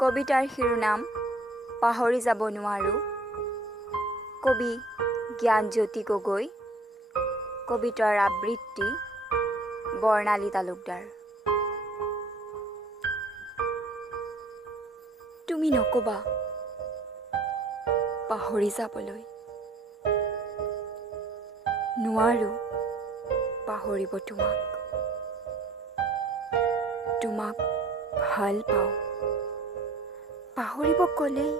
কবিতাৰ শিৰোনাম পাহৰি যাব নোৱাৰোঁ। কবি জ্ঞানজ্যোতি গগৈ। কবিতাৰ আবৃত্তি বৰ্ণালী তালুকদাৰ। তুমি নকবা পাহৰি যাবলৈ, নোৱাৰো পাহৰিব তোমাক। তোমাক ভাল পাওঁ, পাহৰিব ক'লেই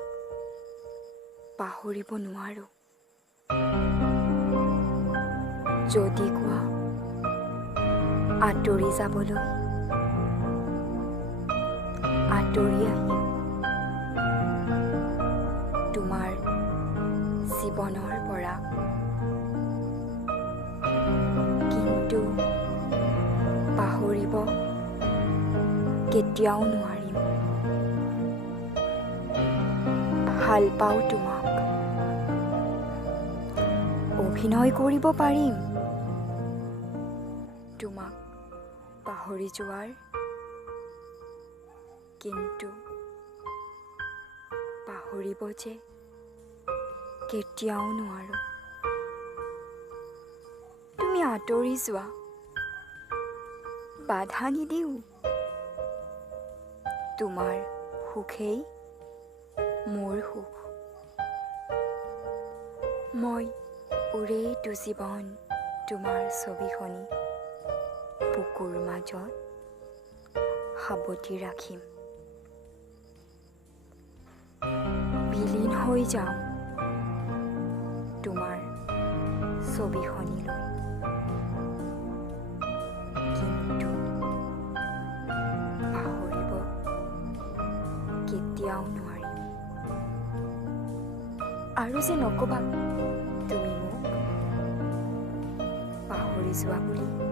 পাহৰিব নোৱাৰো। যদি কোৱা আঁতৰি যাবলৈ, আঁতৰি আহিম তোমাৰ জীৱনৰ পৰা। কিন্তু পাহৰিব কেতিয়াও নোৱাৰিম। ভাল পাওঁ তোমাক, অভিনয় কৰিব পাৰিম তোমাক পাহৰি যোৱাৰ। কিন্তু পাহৰিব যে কেতিয়াও নোৱাৰো। তুমি আঁতৰি যোৱা, বাধা নিদিওঁ। তোমাৰ সুখেই মোৰ সুখ। মই উৰেইতো জীৱন তোমাৰ ছবিখনি বুকুৰ মাজত সাৱটি ৰাখিম। বিলীন হৈ যাম তোমাৰ ছবিখনিলৈ। কিন্তু পাহৰিব কেতিয়াও নোৱাৰিম। আৰু যে নকবা তুমি মোক পাহৰি যোৱা বুলি।